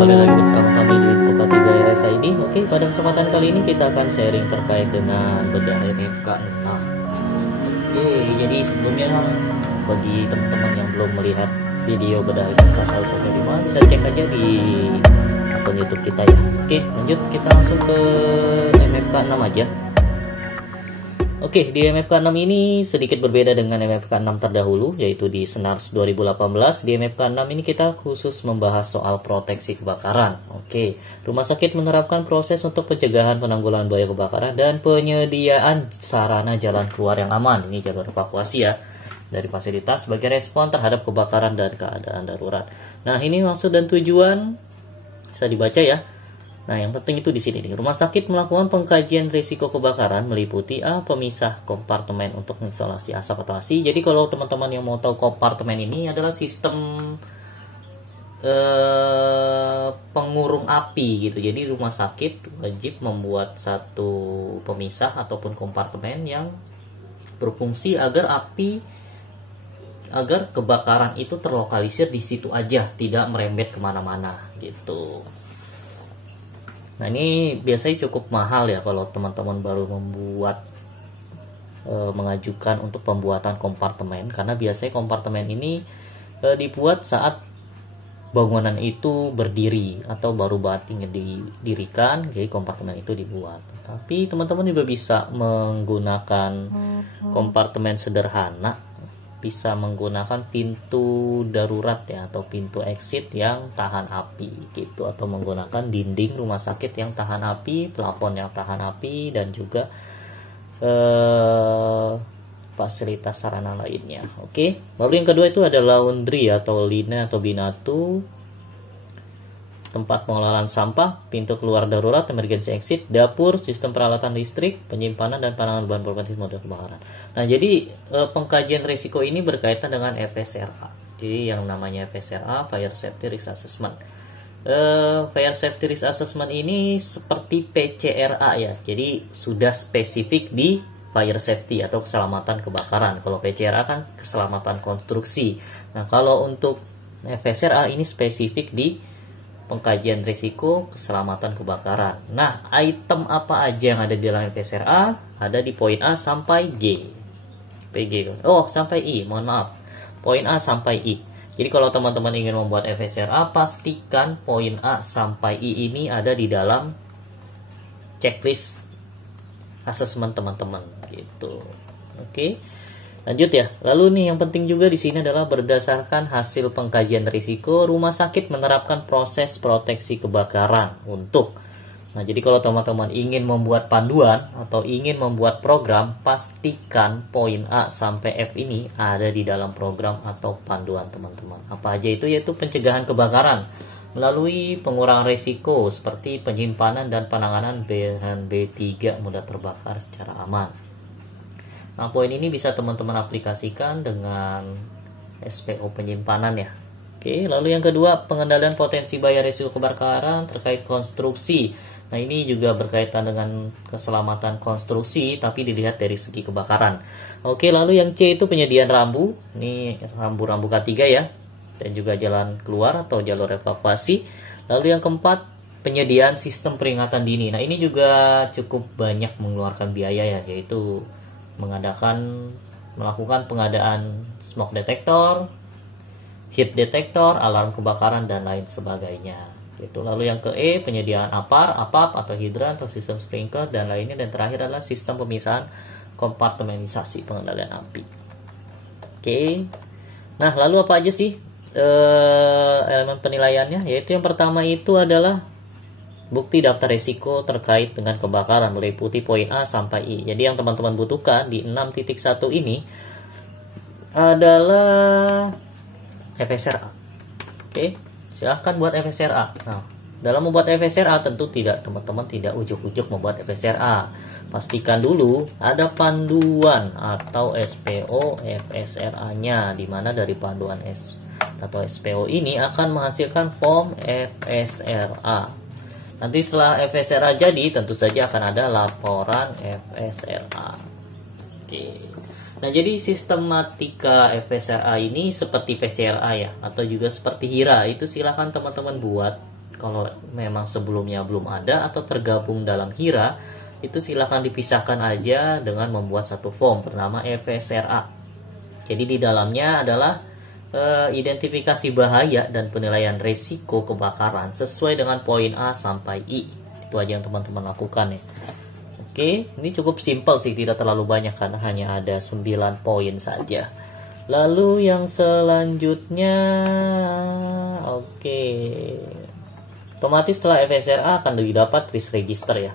kembali lagi bersama kami di Info K3 RSID. Oke, pada kesempatan kali ini kita akan sharing terkait dengan bedah NFK 6. Oke, jadi sebelumnya bagi teman-teman yang belum melihat video bedah NFK 1 sampai 5 bisa cek aja di akun YouTube kita ya. Oke, lanjut kita langsung ke MFK 6 aja. Oke, di MFK 6 ini sedikit berbeda dengan MFK 6 terdahulu, yaitu di Senars 2018. Di MFK 6 ini kita khusus membahas soal proteksi kebakaran. Oke, rumah sakit menerapkan proses untuk pencegahan penanggulangan bahaya kebakaran dan penyediaan sarana jalan keluar yang aman. Ini jalur evakuasi ya, dari fasilitas sebagai respon terhadap kebakaran dan keadaan darurat. Nah, ini maksud dan tujuan bisa dibaca ya. Nah, yang penting itu di sini nih. Rumah sakit melakukan pengkajian risiko kebakaran meliputi pemisah kompartemen untuk instalasi asap atau ASI. Jadi kalau teman-teman yang mau tahu kompartemen ini adalah sistem pengurung api gitu. Jadi rumah sakit wajib membuat satu pemisah ataupun kompartemen yang berfungsi agar kebakaran itu terlokalisir di situ aja, tidak merembet kemana-mana gitu. Nah, ini biasanya cukup mahal ya kalau teman-teman baru mengajukan untuk pembuatan kompartemen, karena biasanya kompartemen ini dibuat saat bangunan itu berdiri atau baru banget didirikan, jadi kompartemen itu dibuat. Tapi teman-teman juga bisa menggunakan kompartemen sederhana, bisa menggunakan pintu darurat ya atau pintu exit yang tahan api gitu, atau menggunakan dinding rumah sakit yang tahan api, plafon yang tahan api, dan juga fasilitas sarana lainnya. Oke, lalu yang kedua itu ada laundry atau line atau binatu, tempat pengelolaan sampah, pintu keluar darurat, emergency exit, dapur, sistem peralatan listrik, penyimpanan dan penanganan bahan pelepas modal kebakaran. Nah, jadi pengkajian risiko ini berkaitan dengan FSRA. Jadi yang namanya FSRA, Fire Safety Risk Assessment. Fire Safety Risk Assessment ini seperti PCRA ya. Jadi sudah spesifik di fire safety atau keselamatan kebakaran. Kalau PCRA kan keselamatan konstruksi. Nah, kalau untuk FSRA ini spesifik di pengkajian risiko keselamatan kebakaran. Nah, item apa aja yang ada di dalam FSRA? Ada di poin A sampai G. PG. Oh, sampai I, mohon maaf. Poin A sampai I. Jadi kalau teman-teman ingin membuat FSRA, pastikan poin A sampai I ini ada di dalam checklist asesmen teman-teman gitu. Oke. Lanjut ya. Lalu nih yang penting juga di sini adalah berdasarkan hasil pengkajian risiko, rumah sakit menerapkan proses proteksi kebakaran untuk. Nah, jadi kalau teman-teman ingin membuat panduan atau ingin membuat program, pastikan poin A sampai F ini ada di dalam program atau panduan teman-teman. Apa aja itu? Yaitu pencegahan kebakaran melalui pengurangan risiko seperti penyimpanan dan penanganan bahan B3 mudah terbakar secara aman. Nah, poin ini bisa teman-teman aplikasikan dengan SPO penyimpanan ya. Oke, lalu yang kedua, pengendalian potensi bahaya risiko kebakaran terkait konstruksi. Nah, ini juga berkaitan dengan keselamatan konstruksi, tapi dilihat dari segi kebakaran. Oke, lalu yang C itu penyediaan rambu. Ini rambu-rambu K3 ya, dan juga jalan keluar atau jalur evakuasi. Lalu yang keempat, penyediaan sistem peringatan dini. Nah, ini juga cukup banyak mengeluarkan biaya ya, yaitu melakukan pengadaan smoke detector, heat detector, alarm kebakaran dan lain sebagainya. Gitu. Lalu yang ke E, penyediaan APAP atau hidran atau sistem sprinkler dan lainnya, dan terakhir adalah sistem pemisahan kompartemenisasi pengendalian api. Oke. Nah, lalu apa aja sih elemen penilaiannya? Yaitu yang pertama itu adalah bukti daftar risiko terkait dengan kebakaran meliputi poin A sampai I. Jadi yang teman-teman butuhkan di 6.1 ini adalah FSRA. Oke, silahkan buat FSRA. Nah, dalam membuat FSRA tentu teman-teman tidak ujuk-ujuk membuat FSRA. Pastikan dulu ada panduan atau SPO FSRA-nya, di mana dari panduan atau SPO ini akan menghasilkan form FSRA. Nanti setelah FSRA jadi, tentu saja akan ada laporan FSRA. Oke. Nah, jadi sistematika FSRA ini seperti PCRA ya, atau juga seperti HIRA. Itu silahkan teman-teman buat Kalau memang sebelumnya belum ada atau tergabung dalam HIRA, itu silakan dipisahkan aja dengan membuat satu form bernama FSRA. Jadi di dalamnya adalah identifikasi bahaya dan penilaian resiko kebakaran sesuai dengan poin A sampai I. Itu aja yang teman-teman lakukan ya. Oke, ini cukup simpel sih, tidak terlalu banyak karena hanya ada 9 poin saja. Lalu yang selanjutnya, oke, otomatis setelah FSRA akan didapat risk register ya.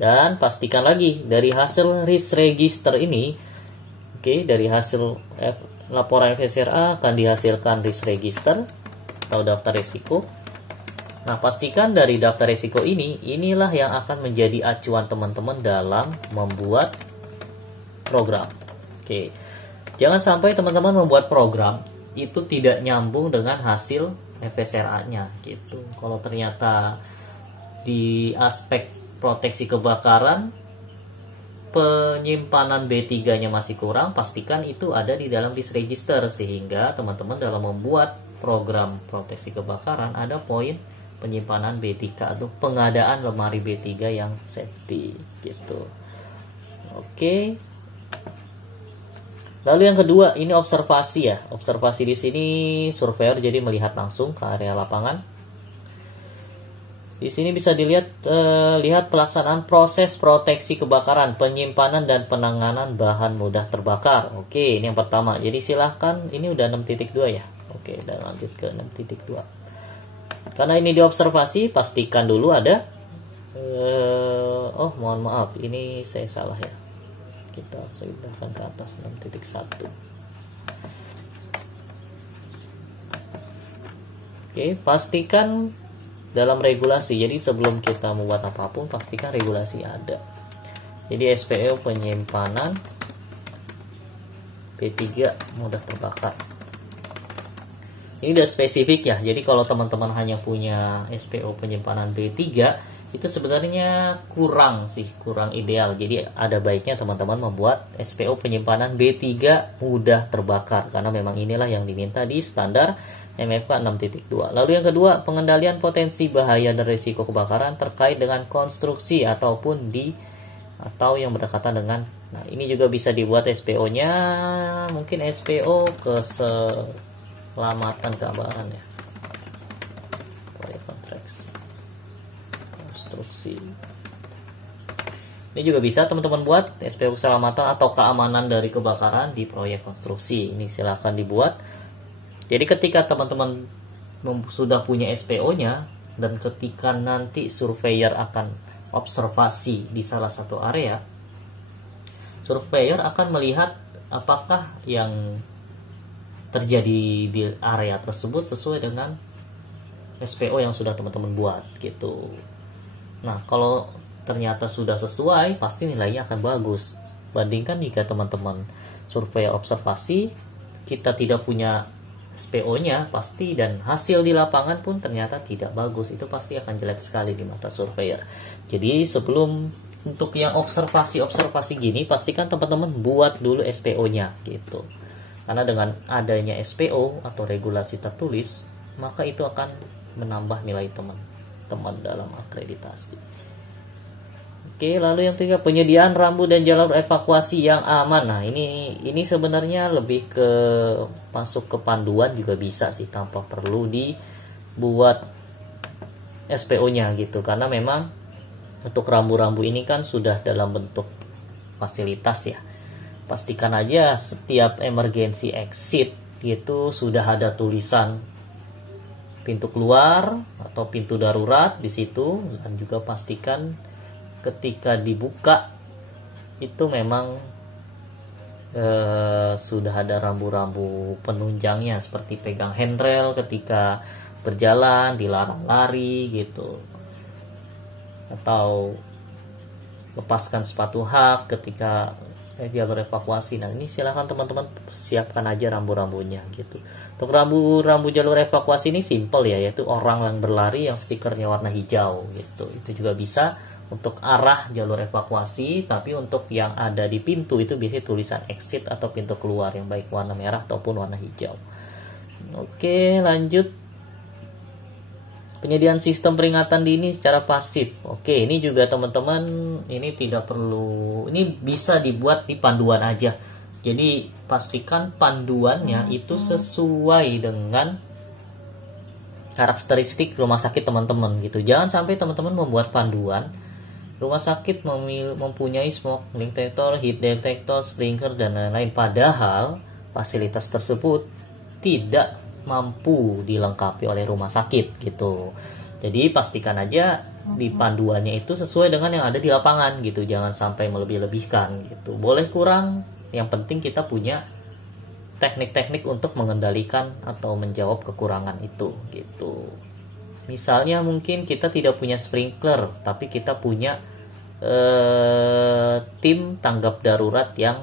Dan pastikan lagi dari hasil risk register ini, oke, dari hasil laporan FSRA akan dihasilkan risk register atau daftar risiko. Nah, pastikan dari daftar risiko ini, inilah yang akan menjadi acuan teman-teman dalam membuat program. Oke, jangan sampai teman-teman membuat program itu tidak nyambung dengan hasil FSRA-nya gitu. Kalau ternyata di aspek proteksi kebakaran penyimpanan B3-nya masih kurang, pastikan itu ada di dalam risk register sehingga teman-teman dalam membuat program proteksi kebakaran ada poin penyimpanan B3 atau pengadaan lemari B3 yang safety gitu. Oke. Lalu yang kedua, ini observasi ya. Observasi di sini surveyor jadi melihat langsung ke area lapangan. Di sini bisa dilihat lihat pelaksanaan proses proteksi kebakaran, penyimpanan dan penanganan bahan mudah terbakar. Oke, ini yang pertama. Jadi silahkan, ini udah 6.2 ya. Oke, dan lanjut ke 6.2. Karena ini diobservasi, pastikan dulu ada oh mohon maaf, ini saya salah ya. Kita sudahkan ke atas 6.1. Oke, pastikan dalam regulasi. Jadi sebelum kita membuat apapun, pastikan regulasi ada. Jadi SPO penyimpanan B3 mudah terbakar. Ini udah spesifik ya. Jadi kalau teman-teman hanya punya SPO penyimpanan B3, itu sebenarnya kurang ideal. Jadi ada baiknya teman-teman membuat SPO penyimpanan B3 mudah terbakar karena memang inilah yang diminta di standar MFK 6.2. Lalu yang kedua, pengendalian potensi bahaya dan risiko kebakaran terkait dengan konstruksi ataupun atau yang berdekatan dengan. Nah, ini juga bisa dibuat SPO-nya, mungkin SPO keselamatan keamanan ya. Proyek kontraks. Konstruksi. Ini juga bisa teman-teman buat SPO keselamatan atau keamanan dari kebakaran di proyek konstruksi. Ini silahkan dibuat. Jadi ketika teman-teman sudah punya SPO-nya dan ketika nanti surveyor akan observasi di salah satu area, surveyor akan melihat apakah yang terjadi di area tersebut sesuai dengan SPO yang sudah teman-teman buat gitu. Nah, kalau ternyata sudah sesuai, pasti nilainya akan bagus. Bandingkan jika teman-teman surveyor observasi, kita tidak punya SPO-nya pasti dan hasil di lapangan pun ternyata tidak bagus, itu pasti akan jelek sekali di mata surveyor. Jadi sebelum untuk yang observasi gini, pastikan teman-teman buat dulu SPO-nya gitu. Karena dengan adanya SPO atau regulasi tertulis, maka itu akan menambah nilai teman-teman dalam akreditasi. Oke, lalu yang ketiga, penyediaan rambu dan jalur evakuasi yang aman. Nah, ini sebenarnya lebih ke masuk ke panduan juga bisa sih tanpa perlu dibuat SPO-nya gitu. Karena memang untuk rambu-rambu ini kan sudah dalam bentuk fasilitas ya. Pastikan aja setiap emergency exit itu sudah ada tulisan pintu keluar atau pintu darurat di situ, dan juga pastikan ketika dibuka itu memang sudah ada rambu-rambu penunjangnya seperti pegang handrail ketika berjalan, dilarang lari gitu, atau lepaskan sepatu hak ketika jalur evakuasi. Nah, ini silahkan teman-teman siapkan aja rambu-rambunya gitu. Untuk rambu-rambu jalur evakuasi ini simple ya, yaitu orang yang berlari yang stikernya warna hijau gitu. Itu juga bisa untuk arah jalur evakuasi, tapi untuk yang ada di pintu itu biasanya tulisan exit atau pintu keluar yang baik warna merah ataupun warna hijau. Oke, lanjut. Penyediaan sistem peringatan dini secara pasif. Oke, ini juga teman-teman, ini tidak perlu, ini bisa dibuat di panduan aja. Jadi pastikan panduannya itu sesuai dengan karakteristik rumah sakit teman-teman gitu. Jangan sampai teman-teman membuat panduan rumah sakit mempunyai smoke detector, heat detector, sprinkler dan lain-lain, padahal fasilitas tersebut tidak mampu dilengkapi oleh rumah sakit gitu. Jadi pastikan aja di panduannya itu sesuai dengan yang ada di lapangan gitu. Jangan sampai melebih-lebihkan gitu. Boleh kurang, yang penting kita punya teknik-teknik untuk mengendalikan atau menjawab kekurangan itu gitu. Misalnya mungkin kita tidak punya sprinkler, tapi kita punya tim tanggap darurat yang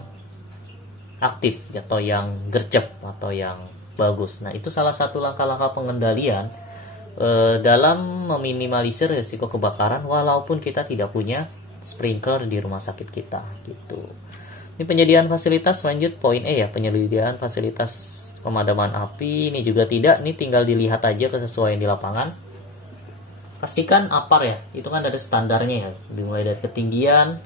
aktif atau yang gercep atau yang bagus. Nah, itu salah satu langkah-langkah pengendalian dalam meminimalisir risiko kebakaran walaupun kita tidak punya sprinkler di rumah sakit kita gitu. Ini penyediaan fasilitas, lanjut poin E ya, penyediaan fasilitas pemadaman api. Ini juga tidak, ini tinggal dilihat aja kesesuaian di lapangan. Pastikan APAR ya, itu kan ada standarnya ya, dimulai dari ketinggian,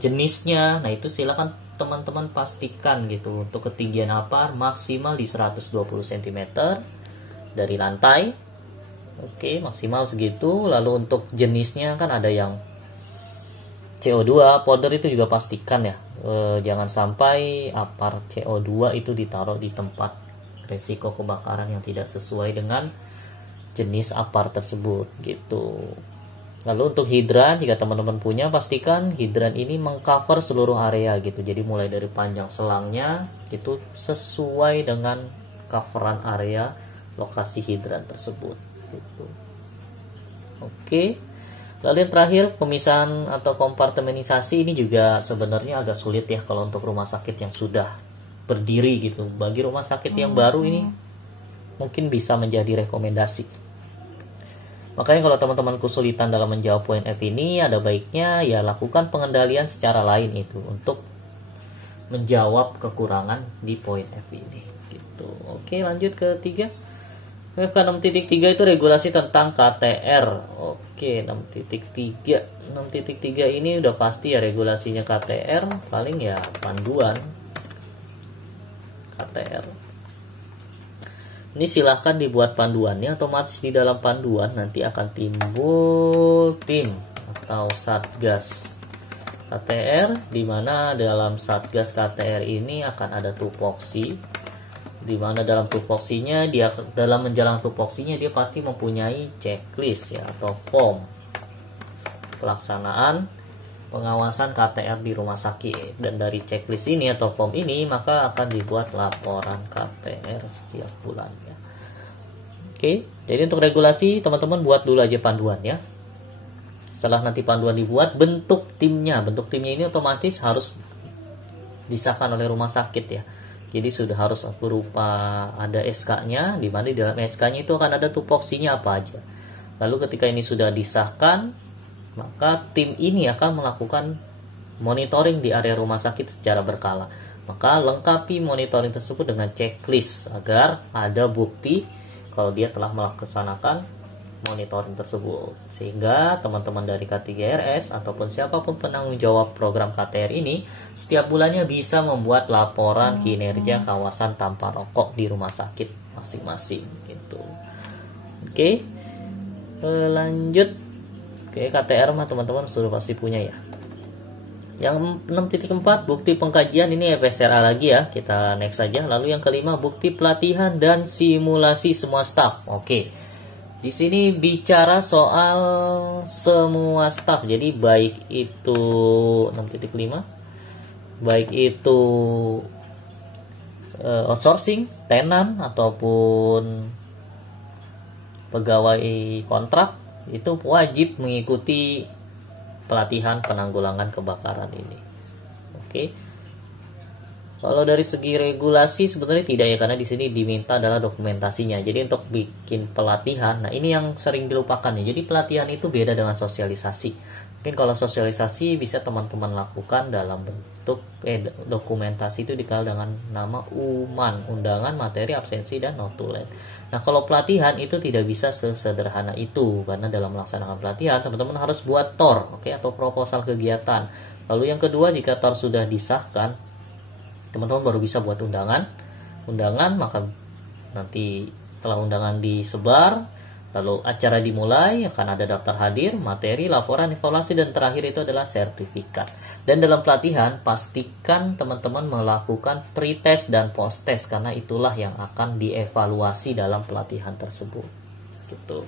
jenisnya. Nah, itu silakan teman-teman pastikan gitu. Untuk ketinggian APAR maksimal di 120 cm dari lantai. Oke, maksimal segitu. Lalu untuk jenisnya kan ada yang CO2, powder, itu juga pastikan ya. Jangan sampai APAR CO2 itu ditaruh di tempat resiko kebakaran yang tidak sesuai dengan jenis APAR tersebut gitu. Lalu untuk hidran, jika teman-teman punya, pastikan hidran ini mengcover seluruh area gitu. Jadi mulai dari panjang selangnya itu sesuai dengan coveran area lokasi hidran tersebut gitu. Oke. Lalu yang terakhir, pemisahan atau kompartemenisasi. Ini juga sebenarnya agak sulit ya kalau untuk rumah sakit yang sudah berdiri gitu. Bagi rumah sakit yang baru ini mungkin bisa menjadi rekomendasi. Makanya kalau teman-teman kesulitan dalam menjawab poin F ini, ada baiknya ya lakukan pengendalian secara lain itu untuk menjawab kekurangan di poin F ini gitu. Oke, lanjut ke 3. WFK 6.3 itu regulasi tentang KTR. Oke, 6.3. 6.3 ini udah pasti ya regulasinya KTR, paling ya panduan KTR. Ini silahkan dibuat panduannya, otomatis di dalam panduan nanti akan timbul tim atau satgas KTR, di mana dalam satgas KTR ini akan ada tupoksi, di mana dalam tupoksinya dia dalam menjalankan tupoksinya dia pasti mempunyai checklist ya atau form pelaksanaan pengawasan KTR di rumah sakit, dan dari checklist ini atau form ini maka akan dibuat laporan KTR setiap bulannya. Oke, jadi untuk regulasi teman-teman buat dulu aja panduan ya. Setelah nanti panduan dibuat, bentuk timnya ini otomatis harus disahkan oleh rumah sakit ya. Jadi sudah harus berupa ada SK-nya, di mana di dalam SK-nya itu akan ada tupoksinya apa aja. Lalu ketika ini sudah disahkan, maka tim ini akan melakukan monitoring di area rumah sakit secara berkala. Maka lengkapi monitoring tersebut dengan checklist agar ada bukti kalau dia telah melaksanakan monitoring tersebut. Sehingga teman-teman dari K3RS ataupun siapapun penanggung jawab program KTR ini setiap bulannya bisa membuat laporan kinerja kawasan tanpa rokok di rumah sakit masing-masing gitu. Oke, lanjut. Oke, KTR mah teman-teman sudah pasti punya ya. Yang 6.4 bukti pengkajian, ini FSRA lagi ya, kita next saja. Lalu yang kelima, bukti pelatihan dan simulasi semua staf. Oke, di sini bicara soal semua staf. Jadi baik itu 6.5, baik itu outsourcing, tenan ataupun pegawai kontrak, itu wajib mengikuti pelatihan penanggulangan kebakaran ini. Oke. Kalau dari segi regulasi sebenarnya tidak ya, karena di sini diminta adalah dokumentasinya. Jadi untuk bikin pelatihan, nah ini yang sering dilupakan ya. Jadi pelatihan itu beda dengan sosialisasi. Mungkin kalau sosialisasi bisa teman-teman lakukan dalam bentuk dokumentasi, itu dikenal dengan nama UMAN, undangan materi absensi dan notulen. Nah kalau pelatihan itu tidak bisa sesederhana itu, karena dalam melaksanakan pelatihan teman-teman harus buat TOR, oke, atau proposal kegiatan. Lalu yang kedua, jika TOR sudah disahkan, teman-teman baru bisa buat undangan, maka nanti setelah undangan disebar, lalu acara dimulai, akan ada daftar hadir, materi, laporan, evaluasi, dan terakhir itu adalah sertifikat. Dan dalam pelatihan, pastikan teman-teman melakukan pre-test dan post-test, karena itulah yang akan dievaluasi dalam pelatihan tersebut. Gitu.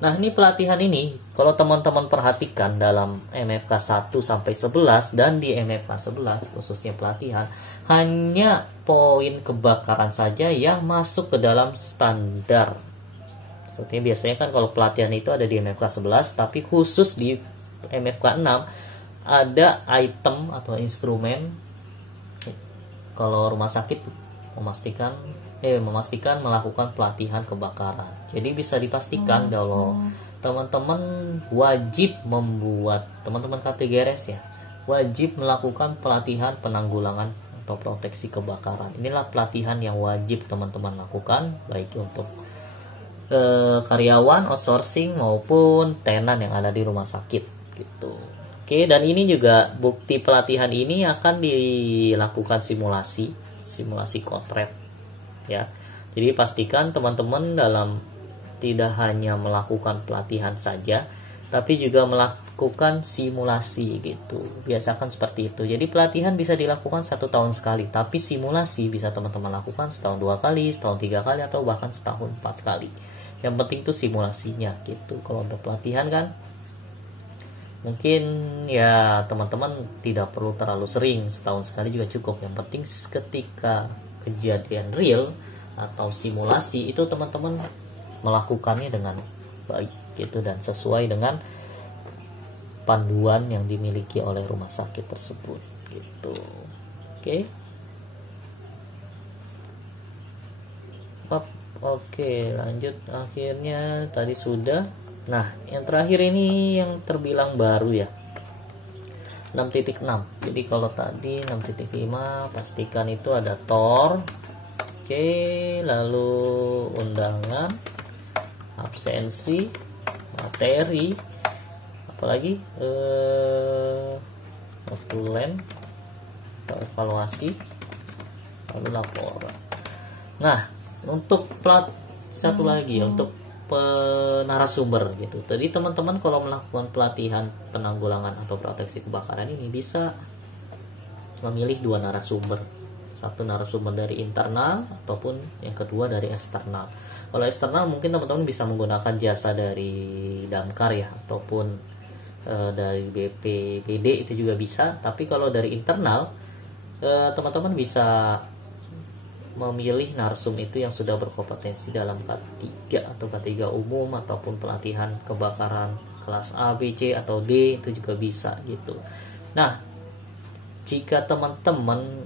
Nah, ini pelatihan ini, kalau teman-teman perhatikan dalam MFK 1 sampai 11 dan di MFK 11 khususnya pelatihan, hanya poin kebakaran saja yang masuk ke dalam standar. Sepertinya biasanya kan kalau pelatihan itu ada di MFK 11, tapi khusus di MFK 6 ada item atau instrumen. Kalau rumah sakit memastikan melakukan pelatihan kebakaran. Jadi bisa dipastikan kalau teman-teman wajib membuat, teman-teman KTGRS ya, wajib melakukan pelatihan penanggulangan atau proteksi kebakaran. Inilah pelatihan yang wajib teman-teman lakukan, baik untuk karyawan outsourcing maupun tenan yang ada di rumah sakit gitu. Oke, dan ini juga bukti pelatihan ini akan dilakukan simulasi kotret ya. Jadi pastikan teman-teman dalam tidak hanya melakukan pelatihan saja, tapi juga melakukan simulasi gitu. Biasakan seperti itu. Jadi pelatihan bisa dilakukan 1 tahun sekali, tapi simulasi bisa teman-teman lakukan setahun 2 kali, setahun 3 kali, atau bahkan setahun 4 kali. Yang penting itu simulasinya gitu. Kalau untuk pelatihan kan mungkin ya teman-teman tidak perlu terlalu sering, setahun sekali juga cukup. Yang penting ketika kejadian real atau simulasi itu teman-teman melakukannya dengan baik gitu, dan sesuai dengan panduan yang dimiliki oleh rumah sakit tersebut gitu. Oke, lanjut. Akhirnya tadi sudah. Nah, yang terakhir ini yang terbilang baru ya, 6.6. Jadi kalau tadi 6.5 pastikan itu ada TOR. Oke, lalu undangan, absensi, materi, apalagi notulen, evaluasi, lalu laporan. Nah, untuk satu lagi ya, untuk narasumber gitu. Tadi teman-teman kalau melakukan pelatihan penanggulangan atau proteksi kebakaran ini bisa memilih 2 narasumber. Satu narasumber dari internal ataupun yang kedua dari eksternal. Kalau eksternal mungkin teman-teman bisa menggunakan jasa dari Damkar ya, ataupun dari BPBD itu juga bisa. Tapi kalau dari internal, teman-teman bisa memilih narsum itu yang sudah berkompetensi dalam K3 atau K3 umum, ataupun pelatihan kebakaran kelas A, B, C, atau D, itu juga bisa gitu. Nah, jika teman-teman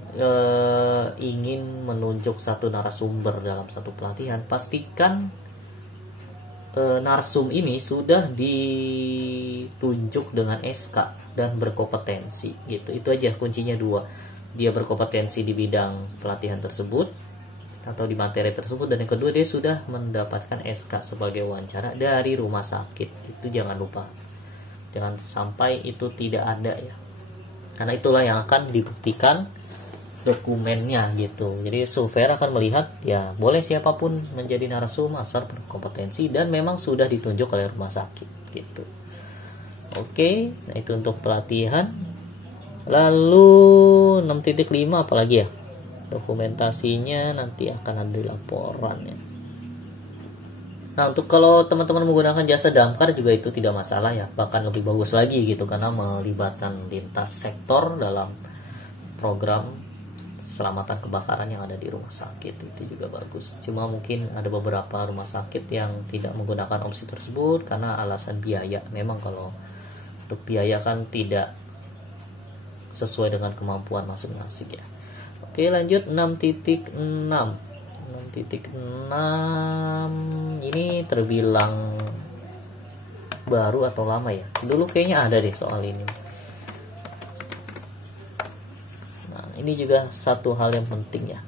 ingin menunjuk satu narasumber dalam satu pelatihan, pastikan narsum ini sudah ditunjuk dengan SK dan berkompetensi gitu. Itu aja kuncinya 2. Dia berkompetensi di bidang pelatihan tersebut atau di materi tersebut, dan yang kedua dia sudah mendapatkan SK sebagai wawancara dari rumah sakit. Itu jangan lupa, jangan sampai itu tidak ada ya, karena itulah yang akan dibuktikan dokumennya gitu. Jadi surveyor akan melihat ya boleh siapapun menjadi narsum asal berkompetensi dan memang sudah ditunjuk oleh rumah sakit gitu. Oke, nah itu untuk pelatihan. Lalu 6.5 apalagi ya, dokumentasinya nanti akan ada laporan ya. Nah, untuk kalau teman-teman menggunakan jasa damkar juga itu tidak masalah ya, bahkan lebih bagus lagi gitu, karena melibatkan lintas sektor dalam program keselamatan kebakaran yang ada di rumah sakit, itu juga bagus. Cuma mungkin ada beberapa rumah sakit yang tidak menggunakan opsi tersebut karena alasan biaya. Memang kalau untuk biaya kan tidak sesuai dengan kemampuan masing-masing ya. Oke, lanjut 6.6. 6.6 ini terbilang baru atau lama ya? Dulu kayaknya ada deh soal ini. Nah, ini juga satu hal yang penting ya.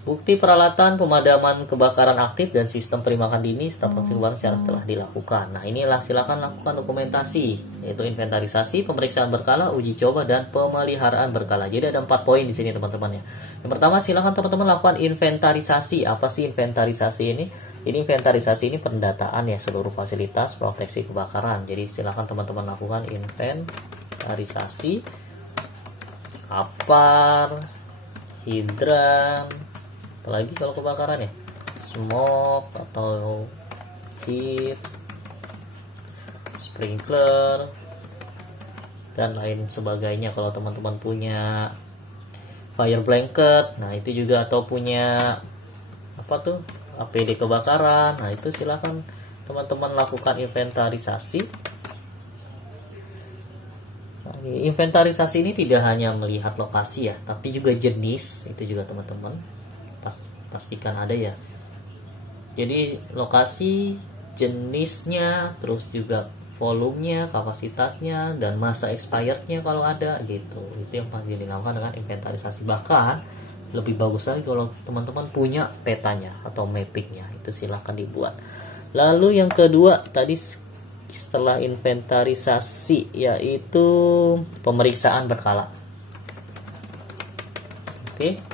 Bukti peralatan pemadaman kebakaran aktif dan sistem peringatan dini setelah kebakaran secara telah dilakukan. Nah, inilah silakan lakukan dokumentasi, yaitu inventarisasi, pemeriksaan berkala, uji coba, dan pemeliharaan berkala. Jadi ada 4 poin di sini teman-teman ya. Yang pertama, silakan teman-teman lakukan inventarisasi. Apa sih inventarisasi ini? Ini inventarisasi ini pendataan ya seluruh fasilitas proteksi kebakaran. Jadi silakan teman-teman lakukan inventarisasi APAR, hidran, apalagi kalau kebakaran ya, smoke atau heat, sprinkler, dan lain sebagainya. Kalau teman-teman punya fire blanket, nah itu juga, atau punya apa tuh, APD kebakaran, nah itu silakan teman-teman lakukan inventarisasi. Nah, inventarisasi ini tidak hanya melihat lokasi ya, tapi juga jenis, itu juga teman-teman pastikan ada ya. Jadi lokasi, jenisnya, terus juga volumenya, kapasitasnya, dan masa expirednya kalau ada gitu. Itu yang pasti dilakukan dengan inventarisasi. Bahkan lebih bagus lagi kalau teman-teman punya petanya atau mappingnya, itu silahkan dibuat. Lalu yang kedua tadi setelah inventarisasi yaitu pemeriksaan berkala. Oke.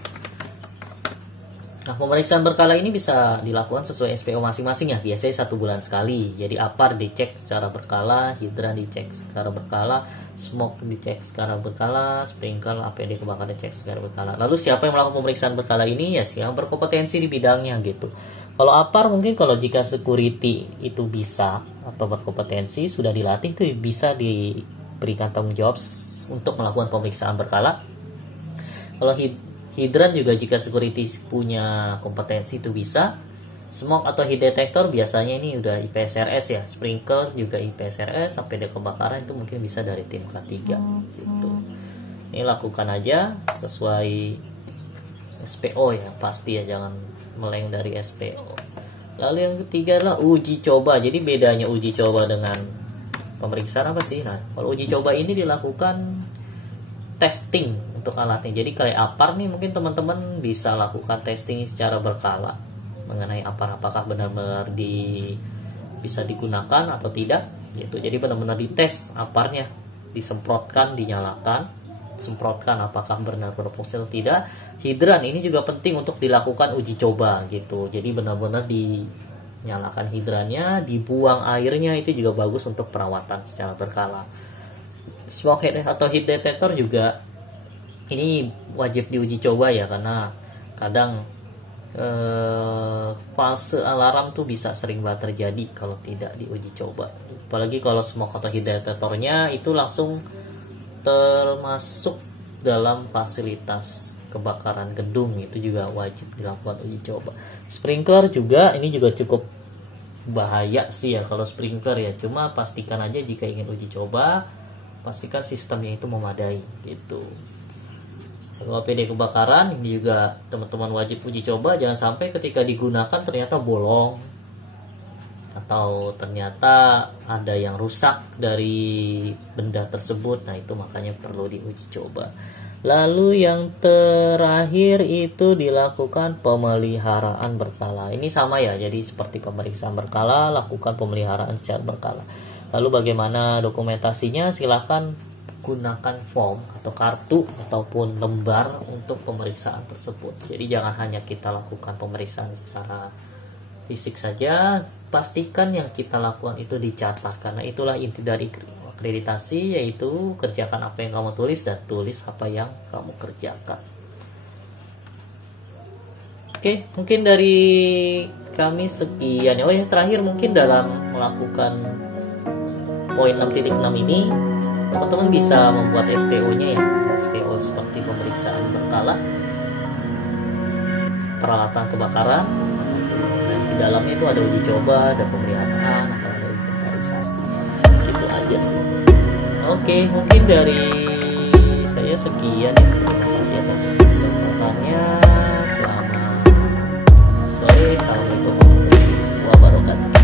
Nah, pemeriksaan berkala ini bisa dilakukan sesuai SPO masing-masing ya. Biasanya 1 bulan sekali. Jadi APAR dicek secara berkala, hidran dicek secara berkala, smoke dicek secara berkala, sprinkler, APD kebakaran dicek secara berkala. Lalu siapa yang melakukan pemeriksaan berkala ini? Ya, yang berkompetensi di bidangnya gitu. Kalau APAR mungkin kalau jika security itu bisa atau berkompetensi, sudah dilatih itu bisa diberikan tanggung jawab untuk melakukan pemeriksaan berkala. Kalau hidran juga jika security punya kompetensi itu bisa. Smoke atau heat detector biasanya ini udah IPSRS ya. Sprinkler juga IPSRS. APD kebakaran itu mungkin bisa dari tim K3 gitu. Ini lakukan aja sesuai SPO ya, pasti ya, jangan meleng dari SPO. Lalu yang ketiga adalah uji coba. Jadi bedanya uji coba dengan pemeriksaan apa sih? Nah, kalau uji coba ini dilakukan testing untuk alatnya. Jadi kayak APAR nih, mungkin teman-teman bisa lakukan testing secara berkala mengenai APAR, apakah benar-benar bisa digunakan atau tidak gitu. Jadi benar-benar dites APARnya, disemprotkan, dinyalakan, semprotkan apakah benar berfungsi atau tidak. Hidran ini juga penting untuk dilakukan uji coba gitu. Jadi benar-benar dinyalakan hidrannya, dibuang airnya, itu juga bagus untuk perawatan secara berkala. Smoke head atau heat detector juga ini wajib diuji coba ya, karena kadang fase alarm tuh bisa sering banget terjadi kalau tidak diuji coba. Apalagi kalau smoke atau heat detectornya itu langsung termasuk dalam fasilitas kebakaran gedung, itu juga wajib dilakukan uji coba. Sprinkler juga ini juga cukup bahaya sih ya kalau sprinkler ya, cuma pastikan aja jika ingin uji coba, pastikan sistemnya itu memadai gitu. Kalau APD kebakaran ini juga teman-teman wajib uji coba, jangan sampai ketika digunakan ternyata bolong atau ternyata ada yang rusak dari benda tersebut. Nah, itu makanya perlu diuji coba. Lalu yang terakhir itu dilakukan pemeliharaan berkala. Ini sama ya, jadi seperti pemeriksaan berkala, lakukan pemeliharaan secara berkala. Lalu bagaimana dokumentasinya? Silahkan gunakan form atau kartu ataupun lembar untuk pemeriksaan tersebut. Jadi jangan hanya kita lakukan pemeriksaan secara fisik saja, pastikan yang kita lakukan itu dicatat, karena itulah inti dari akreditasi, yaitu kerjakan apa yang kamu tulis dan tulis apa yang kamu kerjakan. Oke, mungkin dari kami sekian. Oh ya, terakhir mungkin dalam melakukan poin 6.6 ini, teman-teman bisa membuat SPO-nya ya. SPO seperti pemeriksaan berkala, peralatan kebakaran, dan di dalamnya itu ada uji coba, ada pemeliharaan, atau ada inventarisasi. Gitu aja sih. Oke, mungkin dari saya sekian ya. Terima kasih atas kesempatannya. Selamat sore. Assalamualaikum warahmatullahi wabarakatuh.